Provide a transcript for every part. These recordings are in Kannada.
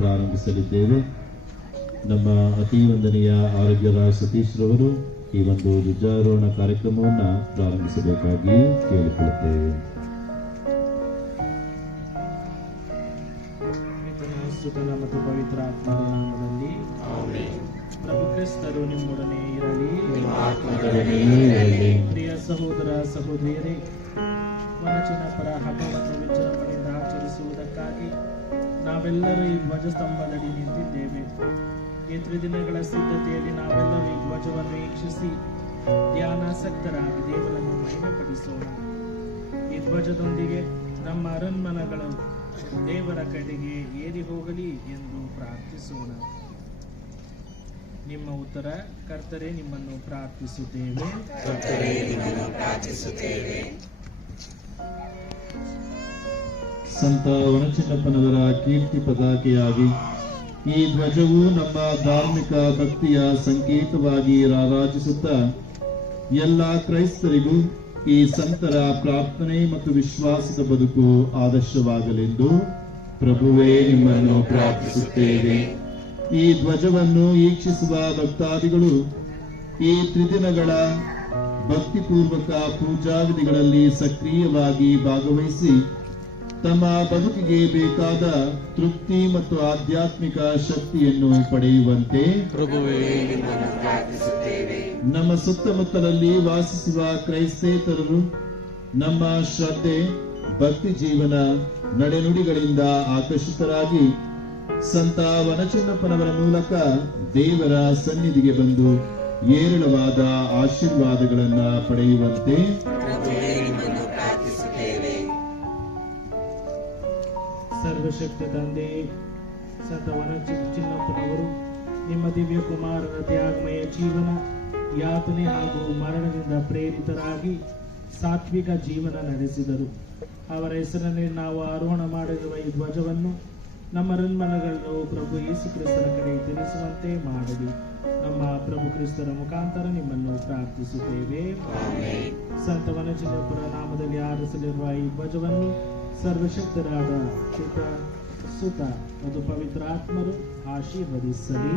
ಪ್ರಾರಂಭಿಸಲಿದ್ದೇವೆ. ನಮ್ಮ ಅತಿ ವಂದನೆಯ ಆರೋಗ್ಯರಾಜ್ ಸತೀಶ್ ರವರು ಈ ಒಂದು ಧ್ವಜಾರೋಹಣ ಕಾರ್ಯಕ್ರಮವನ್ನು ಪ್ರಾರಂಭಿಸಬೇಕಾಗಿ ಕೇಳಿಕೊಳ್ಳುತ್ತೇವೆ. ಸುತನ ಮತ್ತು ಪವಿತ್ರ ಆತ್ಮರ ನಾಮದಲ್ಲಿ ಪ್ರಭು ಕ್ರಿಸ್ತರು ನಿಮ್ಮೊಡನೆ ಇರಲಿ. ಪ್ರಿಯ ಸಹೋದರ ಸಹೋದರಿಯರೇ, ವನಚಿನ ಪರ ಹಬ್ಬವನ್ನು ವಿಜೃಂಭಣೆಯಿಂದ ಆಚರಿಸುವುದಕ್ಕಾಗಿ ನಾವೆಲ್ಲರೂ ಈ ಧ್ವಜಸ್ತಂಭದಡಿ ನಿಂತಿದ್ದೇವೆ. ಈ ತ್ರಿದಿನಗಳ ಸಿದ್ಧತೆಯಲ್ಲಿ ನಾವೆಲ್ಲರೂ ಈ ಧ್ವಜವನ್ನು ವೀಕ್ಷಿಸಿ ಧ್ಯಾನಾಸಕ್ತರಾಗಿ ದೇವರನ್ನು ಮಹಿಮೆಪಡಿಸೋಣ. ಈ ಧ್ವಜದೊಂದಿಗೆ ನಮ್ಮ ಅರಣ್ಮನಗಳು ದೇವರ ಕಡೆಗೆ ಏರಿ ಹೋಗಲಿ ಎಂದು ಪ್ರಾರ್ಥಿಸೋಣ. ನಿಮ್ಮ ಉತ್ತರ, ಕರ್ತರೇ ನಿಮ್ಮನ್ನು ಪ್ರಾರ್ಥಿಸುತ್ತೇವೆ. ಸಂತ ವನಚಿನ್ನಪ್ಪನವರ ಕೀರ್ತಿ ಪತಾಕೆಯಾಗಿ ಈ ಧ್ವಜವು ನಮ್ಮ ಧಾರ್ಮಿಕ ಭಕ್ತಿಯ ಸಂಕೇತವಾಗಿ ರಾರಾಜಿಸುತ್ತಾ ಎಲ್ಲ ಕ್ರೈಸ್ತರಿಗೂ ಈ ಸಂತರ ಪ್ರಾರ್ಥನೆ ಮತ್ತು ವಿಶ್ವಾಸದ ಬದುಕು ಆದರ್ಶವಾಗಲೆಂದು ಪ್ರಭುವೇ ನಿಮ್ಮನ್ನು ಪ್ರಾರ್ಥಿಸುತ್ತೇವೆ. ಈ ಧ್ವಜವನ್ನು ವೀಕ್ಷಿಸುವ ಭಕ್ತಾದಿಗಳು ಈ ತ್ರಿದಿನಗಳ ಭಕ್ತಿಪೂರ್ವಕ ಪೂಜಾವಿಧಿಗಳಲ್ಲಿ ಸಕ್ರಿಯವಾಗಿ ಭಾಗವಹಿಸಿ ತಮ್ಮ ಬದುಕಿಗೆ ಬೇಕಾದ ತೃಪ್ತಿ ಮತ್ತು ಆಧ್ಯಾತ್ಮಿಕ ಶಕ್ತಿಯನ್ನು ಪಡೆಯುವಂತೆ ನಮ್ಮ ಸುತ್ತಮುತ್ತಲಲ್ಲಿ ವಾಸಿಸುವ ಕ್ರೈಸ್ತೇತರರು ನಮ್ಮ ಶ್ರದ್ಧೆ, ಭಕ್ತಿ ಜೀವನ, ನಡೆನುಡಿಗಳಿಂದ ಆಕರ್ಷಿತರಾಗಿ ಸಂತ ವನಚಿನ್ನಪ್ಪನವರ ಮೂಲಕ ದೇವರ ಸನ್ನಿಧಿಗೆ ಬಂದು ಏರಳವಾದ ಆಶೀರ್ವಾದಗಳನ್ನ ಪಡೆಯುವಂತೆ ಸರ್ವಶಕ್ತ ತಂದೆ ಸಂತ ವನಚಿನ್ನಪ್ಪನವರು ನಿಮ್ಮ ದಿವ್ಯ ಕುಮಾರನ ತ್ಯಾಗಮಯ ಜೀವನ, ಯಾತನೆ ಹಾಗೂ ಮರಣದಿಂದ ಪ್ರೇರಿತರಾಗಿ ಸಾತ್ವಿಕ ಜೀವನ ನಡೆಸಿದರು. ಅವರ ಹೆಸರಲ್ಲಿ ನಾವು ಆರೋಹಣ ಮಾಡಿರುವ ಈ ಧ್ವಜವನ್ನು ನಮ್ಮ ರನ್ಮನಗಳನ್ನು ಪ್ರಭು ಯೇಸು ಕ್ರಿಸ್ತನ ಕಡೆ ತಿರುಗಿಸುವಂತೆ ಮಾಡಲಿ. ನಮ್ಮ ಪ್ರಭು ಕ್ರಿಸ್ತರ ಮುಖಾಂತರ ನಿಮ್ಮನ್ನು ಪ್ರಾರ್ಥಿಸುತ್ತೇವೆ. ಸಂತ ವನಚಿನ್ನಪ್ಪರ ನಾಮದಲ್ಲಿ ಆರಿಸಲಿರುವ ಈ ಧ್ವಜವನ್ನು ಸರ್ವಶಕ್ತರಾದ ಪಿತ, ಸುತ ಮತ್ತು ಪವಿತ್ರ ಆತ್ಮರು ಆಶೀರ್ವದಿಸಲಿ.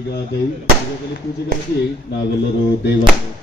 ಈಗ ದೈವ ಪೂಜೆಗಾಗಿ ನಾವೆಲ್ಲರೂ ದೇವಾಲಯಕ್ಕೆ